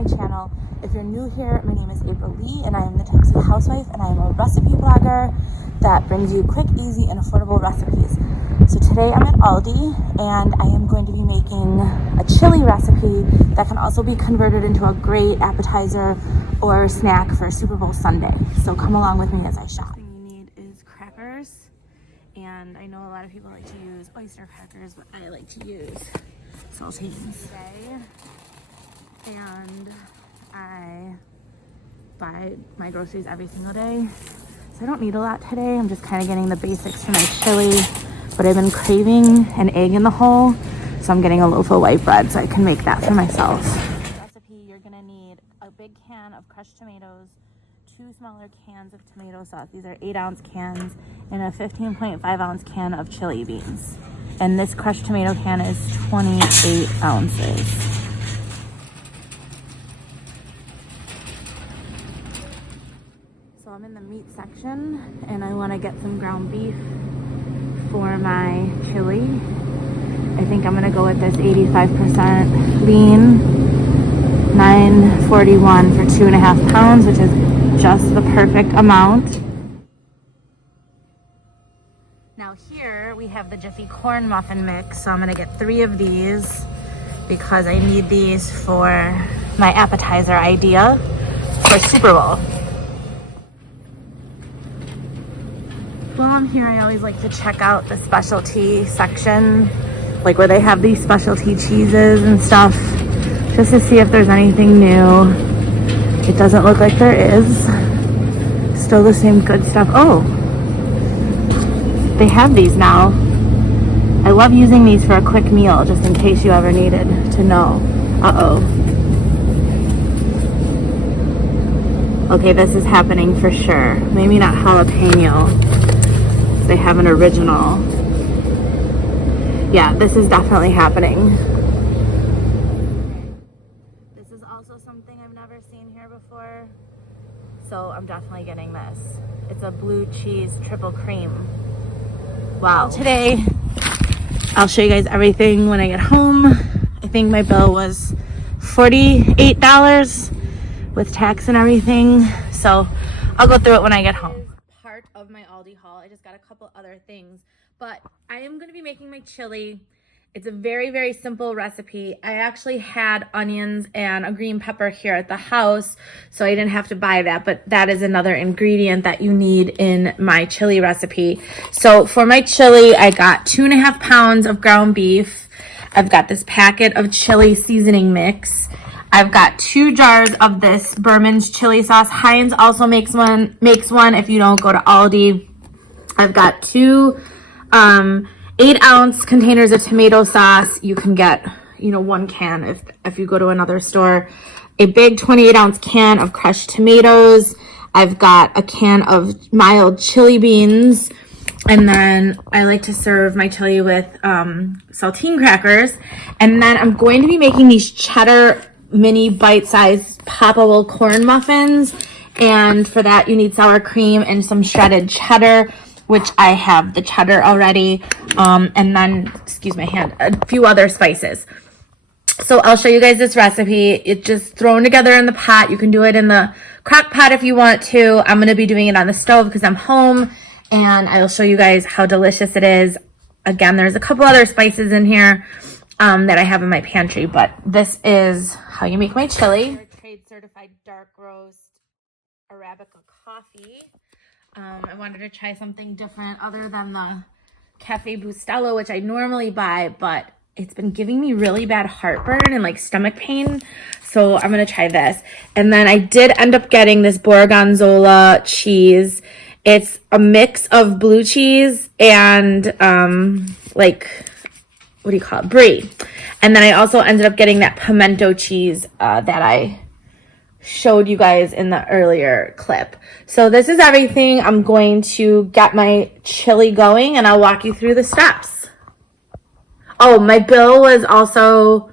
my channel. If you're new here, my name is April Lee and I am the Tipsy Housewife, and I am a recipe blogger that brings you quick, easy, and affordable recipes. So today I'm at Aldi and I am going to be making a chili recipe that can also be converted into a great appetizer or snack for Super Bowl Sunday. So come along with me as I shop. The thing you need is crackers, and I know a lot of people like to use oyster crackers, but I like to use saltines today. And I buy my groceries every single day, so I don't need a lot today. I'm just kind of getting the basics for my chili, but I've been craving an egg in the hole, so I'm getting a loaf of white bread so I can make that for myself. Recipe, you're gonna need a big can of crushed tomatoes, 2 smaller cans of tomato sauce, these are 8-ounce cans, and a 15.5-ounce can of chili beans. And this crushed tomato can is 28 ounces. So I'm in the meat section and I want to get some ground beef for my chili. I think I'm going to go with this 85% lean, $9.41 for 2.5 pounds, which is just the perfect amount. Now here we have the Jiffy corn muffin mix, so I'm going to get 3 of these because I need these for my appetizer idea for Super Bowl. While I'm here, I always like to check out the specialty section, like where they have these specialty cheeses and stuff, just to see if there's anything new. It doesn't look like there is. Still the same good stuff. Oh, they have these now. I love using these for a quick meal, just in case you ever needed to know. Uh-oh. Okay, this is happening for sure. Maybe not jalapeno. They have an original. Yeah, this is definitely happening. This is also something I've never seen here before, so I'm definitely getting this. It's a blue cheese triple cream. Wow. Today, I'll show you guys everything when I get home. I think my bill was $48 with tax and everything, so I'll go through it when I get home. Part of my Aldi haul. I just got a couple other things, but I am going to be making my chili. It's a very, very simple recipe. I actually had onions and a green pepper here at the house, so I didn't have to buy that, but that is another ingredient that you need in my chili recipe. So for my chili, I got 2.5 pounds of ground beef. I've got this packet of chili seasoning mix. I've got 2 jars of this Berman's chili sauce. Heinz also makes one if you don't go to Aldi. I've got 2 8-ounce containers of tomato sauce. You can get, 1 can if you go to another store. A big 28-ounce can of crushed tomatoes. I've got a can of mild chili beans. And then I like to serve my chili with saltine crackers. And then I'm going to be making these cheddar mini bite-sized poppable corn muffins, and for that you need sour cream and some shredded cheddar, which I have the cheddar already, and then, excuse my hand, a few other spices. So I'll show you guys this recipe. It's just thrown together in the pot. You can do it in the crock pot if you want to. I'm going to be doing it on the stove because I'm home, and I'll show you guys how delicious it is. Again, there's a couple other spices in here that I have in my pantry, but this is how you make my chili. Trade certified dark roast Arabica coffee. I wanted to try something different other than the Cafe Bustelo, which I normally buy, but it's been giving me really bad heartburn and like stomach pain, so I'm gonna try this. And then I did end up getting this Gorgonzola cheese. It's a mix of blue cheese and what do you call it? Brie. And then I also ended up getting that pimento cheese that I showed you guys in the earlier clip. So this is everything. I'm going to get my chili going and I'll walk you through the steps. Oh, my bill was also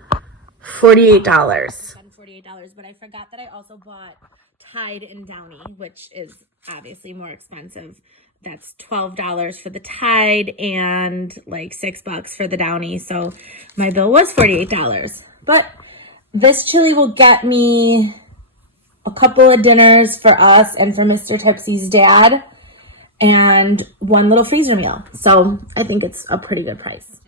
$48. $48, but I forgot that I also bought Tide and Downy, which is obviously more expensive. That's $12 for the Tide and like $6 for the Downy. So my bill was $48. But This chili will get me a couple of dinners for us and for Mr. Tipsy's dad, and one little freezer meal. So I think it's a pretty good price.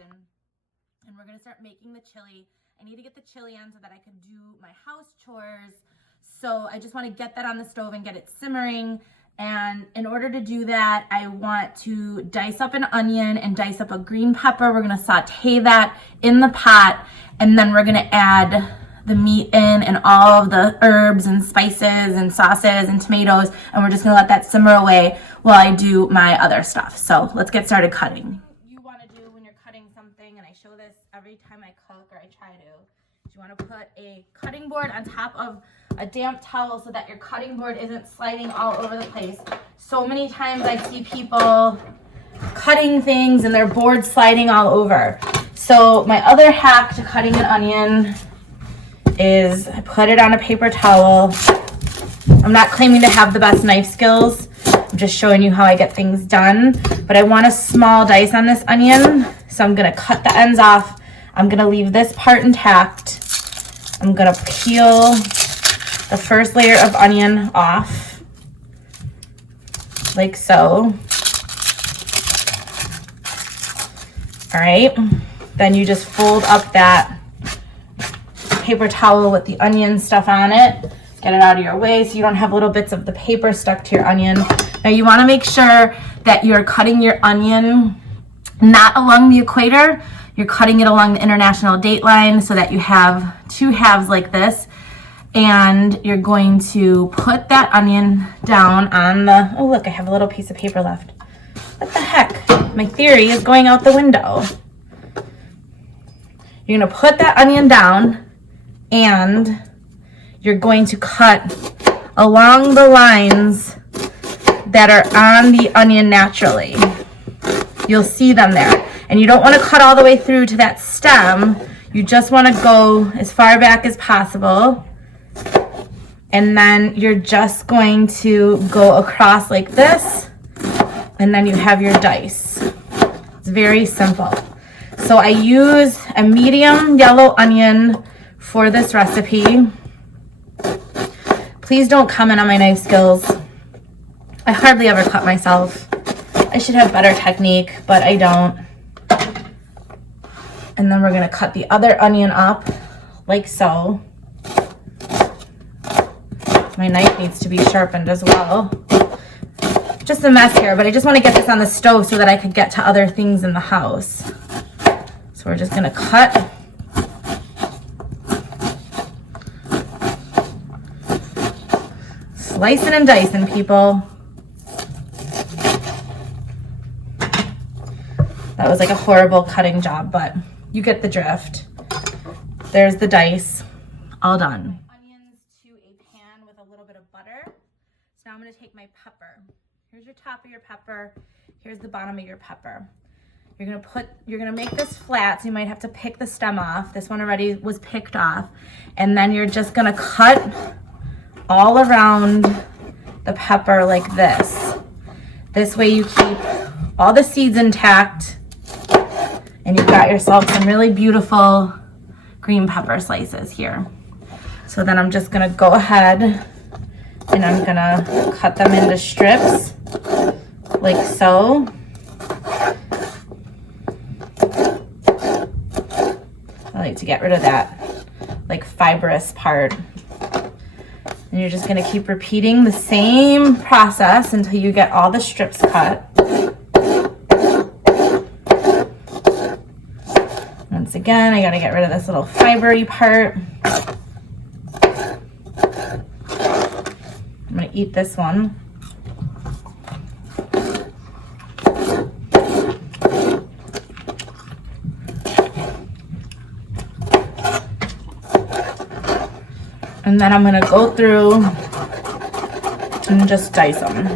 And we're gonna start making the chili. I need to get the chili on so that I can do my house chores. So I just want to get that on the stove and get it simmering. And in order to do that, I want to dice up an onion and dice up a green pepper. We're gonna saute that in the pot, and then we're gonna add the meat in and all of the herbs and spices and sauces and tomatoes, and we're just gonna let that simmer away while I do my other stuff. So let's get started cutting. You want to do when you're cutting something, and I show this every time I cook, or I try to, is you want to put a cutting board on top of a damp towel so that your cutting board isn't sliding all over the place. So many times I see people cutting things and their board sliding all over. So my other hack to cutting an onion is I put it on a paper towel. I'm not claiming to have the best knife skills. I'm just showing you how I get things done. But I want a small dice on this onion, so I'm gonna cut the ends off. I'm gonna leave this part intact. I'm gonna peel the first layer of onion off, like so. All right, then you just fold up that paper towel with the onion stuff on it. Get it out of your way so you don't have little bits of the paper stuck to your onion. Now you want to make sure that you're cutting your onion not along the equator. You're cutting it along the international date line so that you have two halves like this. And you're going to put that onion down on the, oh look, I have a little piece of paper left. What the heck? My theory is going out the window. You're going to put that onion down, and you're going to cut along the lines that are on the onion naturally. You'll see them there. And you don't want to cut all the way through to that stem. You just want to go as far back as possible. And then you're just going to go across like this, and then you have your dice. It's very simple. So I use a medium yellow onion for this recipe. Please don't comment on my knife skills. I hardly ever cut myself. I should have better technique, but I don't. And then we're gonna cut the other onion up like so. My knife needs to be sharpened as well. Just a mess here, but I just want to get this on the stove so that I can get to other things in the house. So we're just gonna cut. Slicing and dicing, people. That was like a horrible cutting job, but you get the drift. There's the dice, all done. Onions to a pan with a little bit of butter. So now I'm gonna take my pepper. Here's your top of your pepper. Here's the bottom of your pepper. You're gonna make this flat, so you might have to pick the stem off. This one already was picked off. And then you're just gonna cut all around the pepper like this. This way you keep all the seeds intact, and you've got yourself some really beautiful green pepper slices here. So then I'm just gonna go ahead and I'm gonna cut them into strips like so. I like to get rid of that like fibrous part. And you're just gonna keep repeating the same process until you get all the strips cut. Once again, I gotta get rid of this little fibery part. I'm gonna eat this one. And then I'm gonna go through and just dice them.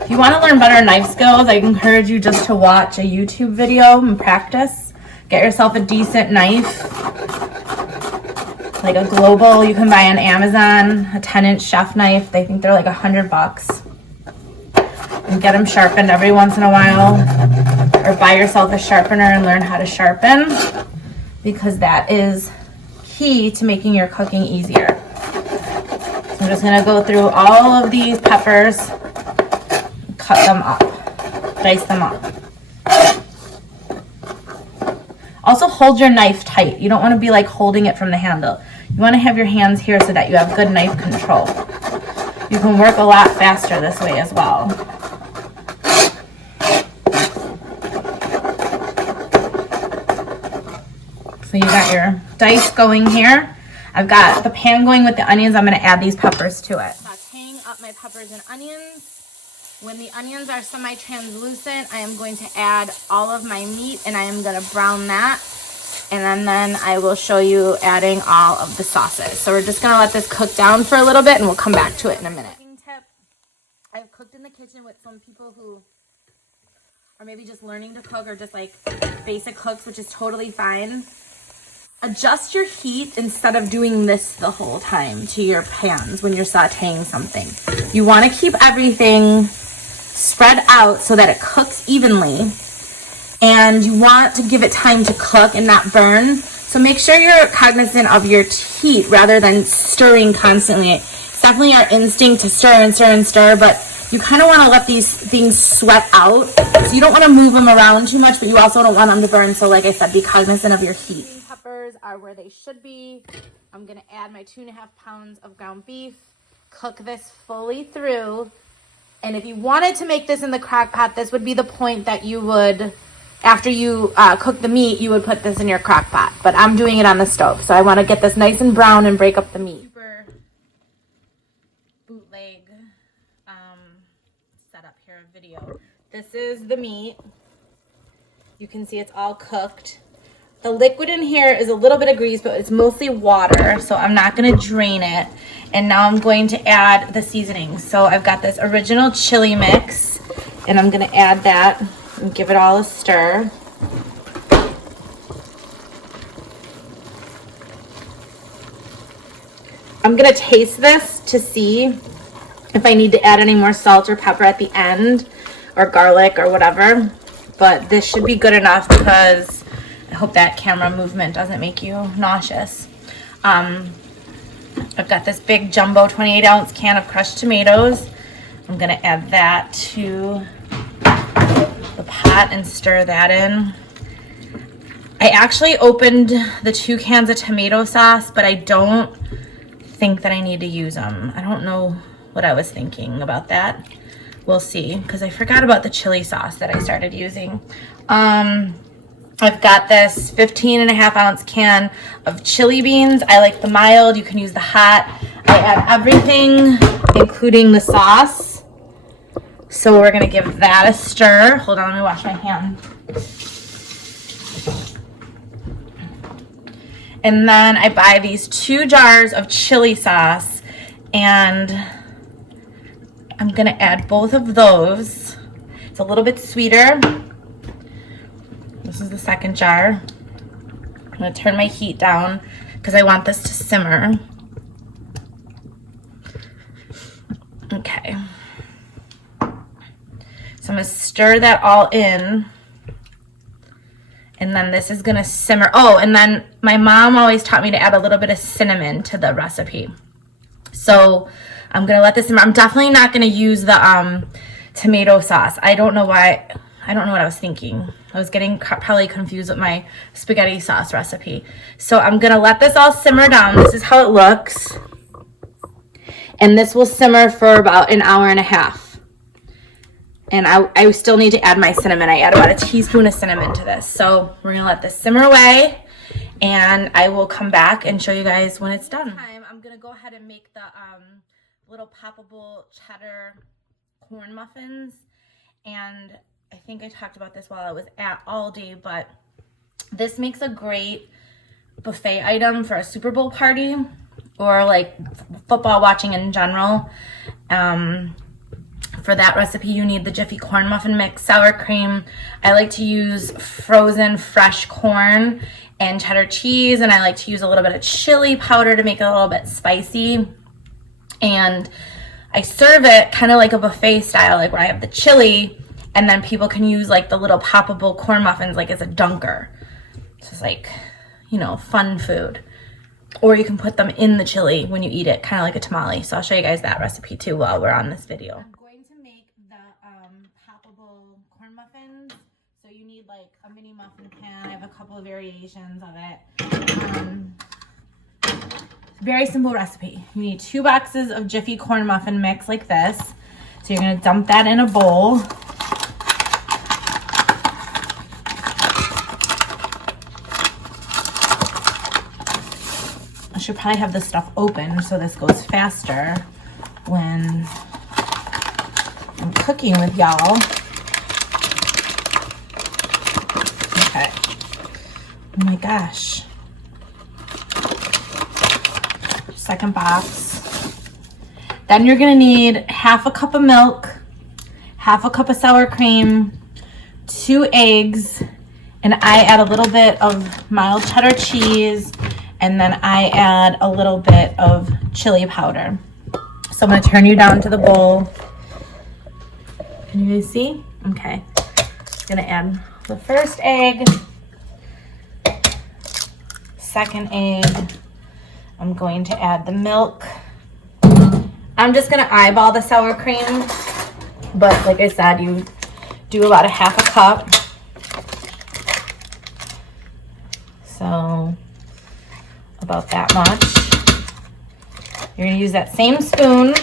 If you wanna learn better knife skills, I encourage you just to watch a YouTube video and practice. Get yourself a decent knife, like a global you can buy on Amazon, a 10-inch chef knife. They think they're like $100. And get them sharpened every once in a while. Or buy yourself a sharpener and learn how to sharpen. because that is key to making your cooking easier. So I'm just gonna go through all of these peppers, cut them up, dice them up. Also hold your knife tight. You don't want to be like holding it from the handle. You want to have your hands here so that you have good knife control. You can work a lot faster this way as well. So you got your dice going here. I've got the pan going with the onions. I'm going to add these peppers to it. Sauteing up my peppers and onions. When the onions are semi-translucent, I am going to add all of my meat and I am going to brown that. And then I will show you adding all of the sauces. So we're just going to let this cook down for a little bit and we'll come back to it in a minute. Tip, I've cooked in the kitchen with some people who are maybe just learning to cook or just like basic cooks, which is totally fine. Adjust your heat instead of doing this the whole time to your pans when you're sauteing something. You want to keep everything spread out so that it cooks evenly, and you want to give it time to cook and not burn. So make sure you're cognizant of your heat rather than stirring constantly. It's definitely our instinct to stir and stir and stir, but you kind of want to let these things sweat out. So you don't want to move them around too much, but you also don't want them to burn. So like I said, be cognizant of your heat. Peppers are where they should be. I'm going to add my 2.5 pounds of ground beef, cook this fully through. And if you wanted to make this in the crock pot, this would be the point that you would, after you cook the meat, you would put this in your crock pot. But I'm doing it on the stove, so I want to get this nice and brown and break up the meat. Super bootleg setup here of video. This is the meat. You can see it's all cooked. The liquid in here is a little bit of grease, but it's mostly water, so I'm not going to drain it. And now I'm going to add the seasonings. So I've got this original chili mix, and I'm going to add that and give it all a stir. I'm going to taste this to see if I need to add any more salt or pepper at the end, or garlic or whatever. But this should be good enough because I hope that camera movement doesn't make you nauseous. I've got this big jumbo 28-ounce can of crushed tomatoes. I'm going to add that to the pot and stir that in. I actually opened the 2 cans of tomato sauce, but I don't think that I need to use them. I don't know what I was thinking about that. We'll see, because I forgot about the chili sauce that I started using. I've got this 15.5-ounce can of chili beans. I like the mild. You can use the hot. I add everything, including the sauce. So we're going to give that a stir. Hold on, let me wash my hand. And then I buy these 2 jars of chili sauce, and I'm going to add both of those. It's a little bit sweeter. This is the second jar. I'm going to turn my heat down because I want this to simmer. Okay. So I'm going to stir that all in. And then this is going to simmer. Oh, and then my mom always taught me to add a little bit of cinnamon to the recipe. So I'm going to let this simmer. I'm definitely not going to use the tomato sauce. I don't know why. I don't know what I was thinking. I was getting probably confused with my spaghetti sauce recipe. So I'm going to let this all simmer down. This is how it looks. And this will simmer for about 1.5 hours. And I still need to add my cinnamon. I add about a teaspoon of cinnamon to this. So we're going to let this simmer away. And I will come back and show you guys when it's done. I'm going to go ahead and make the little poppable cheddar corn muffins. And I think I talked about this while I was at Aldi, but this makes a great buffet item for a Super Bowl party or like football watching in general. For that recipe, you need the Jiffy corn muffin mix, sour cream. I like to use frozen fresh corn and cheddar cheese, and I like to use a little bit of chili powder to make it a little bit spicy. And I serve it kind of like a buffet style, like where I have the chili, and then people can use like the little poppable corn muffins like as a dunker. So it's like, you know, fun food. Or you can put them in the chili when you eat it, kind of like a tamale. So I'll show you guys that recipe too while we're on this video. I'm going to make the poppable corn muffins. So you need like a mini muffin pan. I have a couple of variations of it. Very simple recipe. You need 2 boxes of Jiffy corn muffin mix like this. So you're gonna dump that in a bowl. I should probably have this stuff open so this goes faster when I'm cooking with y'all. Okay. Oh my gosh. Second box. Then you're gonna need 1/2 cup of milk, 1/2 cup of sour cream, 2 eggs, and I add a little bit of mild cheddar cheese, and then I add a little bit of chili powder. So I'm gonna turn you down to the bowl. Can you guys see? Okay. I'm gonna add the first egg, second egg. I'm going to add the milk. I'm just gonna eyeball the sour cream, but like I said, you do about 1/2 cup. So about that much. You're gonna use that same spoon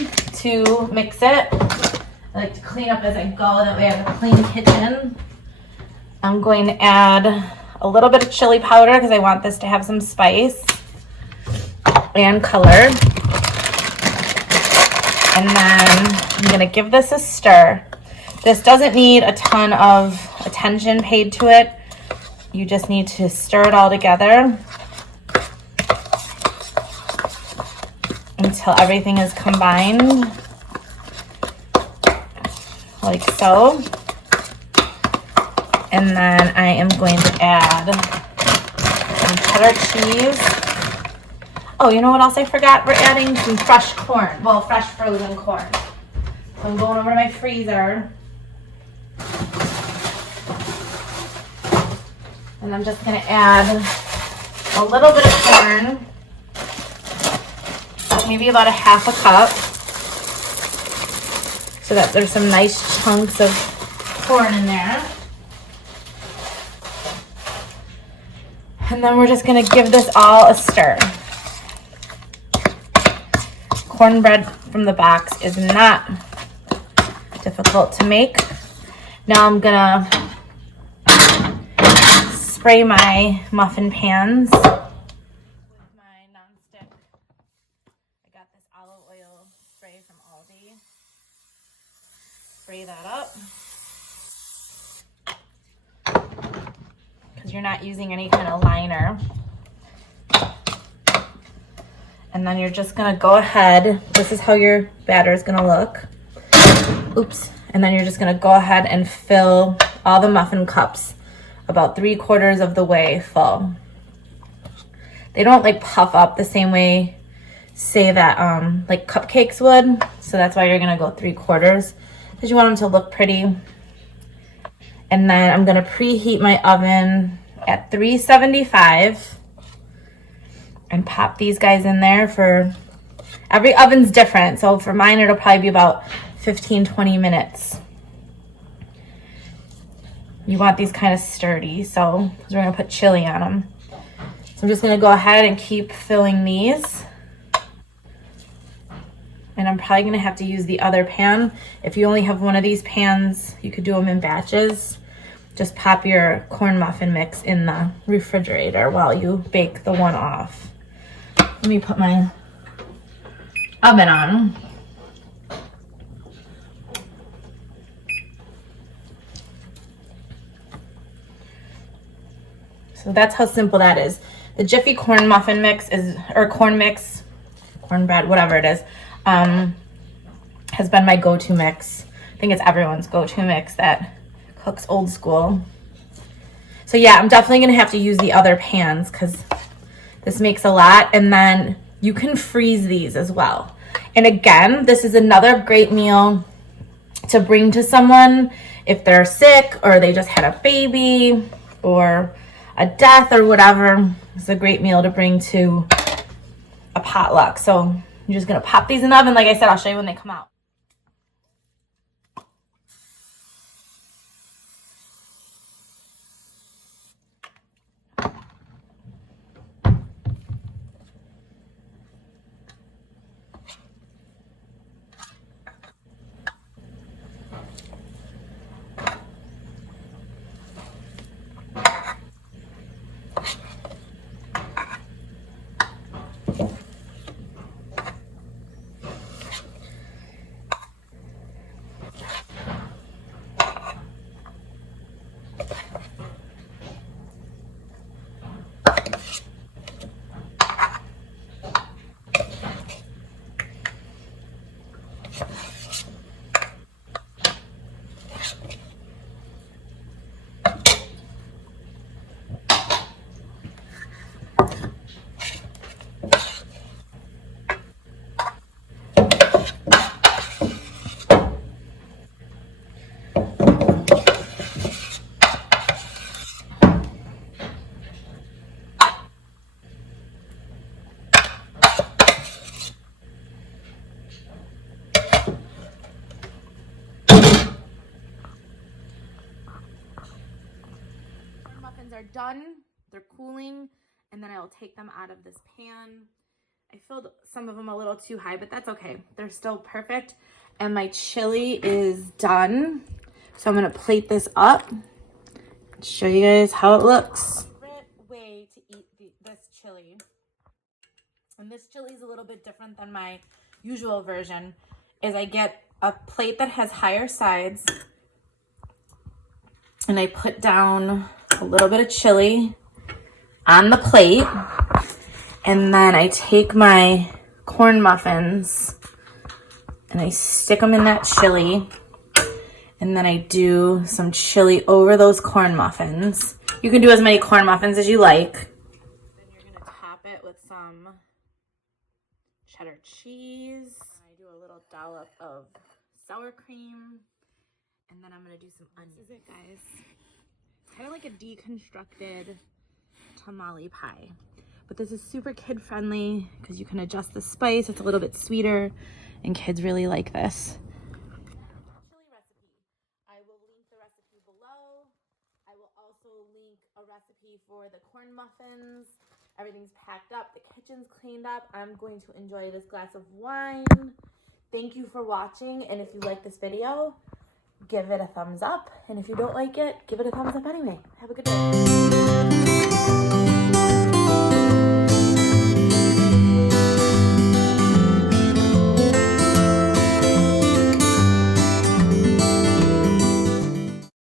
to mix it. I like to clean up as I go, that way I have a clean kitchen. I'm going to add a little bit of chili powder because I want this to have some spice and color. And then I'm gonna give this a stir. This doesn't need a ton of attention paid to it. You just need to stir it all together until everything is combined, like so. And then I am going to add some cheddar cheese. Oh, you know what else I forgot? We're adding some fresh corn. Well, fresh frozen corn. So I'm going over to my freezer. And I'm just gonna add a little bit of corn. Maybe about 1/2 cup. So that there's some nice chunks of corn in there. And then we're just gonna give this all a stir. Cornbread from the box is not difficult to make. Now I'm gonna spray my muffin pans with my nonstick. I got this olive oil spray from Aldi. Spray that up. Because you're not using any kind of liner. And then you're just gonna go ahead, this is how your batter is gonna look. Oops. And then you're just gonna go ahead and fill all the muffin cups about 3/4 of the way full. They don't like puff up the same way, say that like cupcakes would. So that's why you're gonna go 3/4, because you want them to look pretty. And then I'm gonna preheat my oven at 375 and pop these guys in there for, every oven's different. So for mine, it'll probably be about 15-20 minutes. You want these kind of sturdy, so because we're gonna put chili on them. So I'm just gonna go ahead and keep filling these. And I'm probably gonna have to use the other pan. If you only have one of these pans, you could do them in batches. Just pop your corn muffin mix in the refrigerator while you bake the one off. Let me put my oven on. So that's how simple that is. The Jiffy corn muffin mix is, or corn mix, cornbread, whatever it is, has been my go-to mix. I think it's everyone's go-to mix that cooks old school. So yeah, I'm definitely gonna have to use the other pans because this makes a lot. And then you can freeze these as well. And again, this is another great meal to bring to someone if they're sick or they just had a baby, or a death or whatever, it's a great meal to bring to a potluck. So I'm just gonna pop these in the oven. Like I said, I'll show you when they come out. Muffins are done, they're cooling, and then I will take them out of this pan. I filled some of them a little too high, but that's okay. They're still perfect. And my chili is done. So I'm gonna plate this up and show you guys how it looks. Favorite way to eat this chili. And this chili is a little bit different than my usual version, is I get a plate that has higher sides and I put down a little bit of chili on the plate, and then I take my corn muffins and I stick them in that chili, and then I do some chili over those corn muffins. You can do as many corn muffins as you like. Then you're gonna top it with some cheddar cheese. I do a little dollop of sour cream, and then I'm gonna do some onions. This is it, guys. It's kind of like a deconstructed tamale pie, but this is super kid friendly because you can adjust the spice. It's a little bit sweeter and kids really like this. Chili recipe. I will link the recipe below. I will also link a recipe for the corn muffins. Everything's packed up, the kitchen's cleaned up. I'm going to enjoy this glass of wine. Thank you for watching, and if you like this video, give it a thumbs up, and if you don't like it, give it a thumbs up anyway. Have a good day.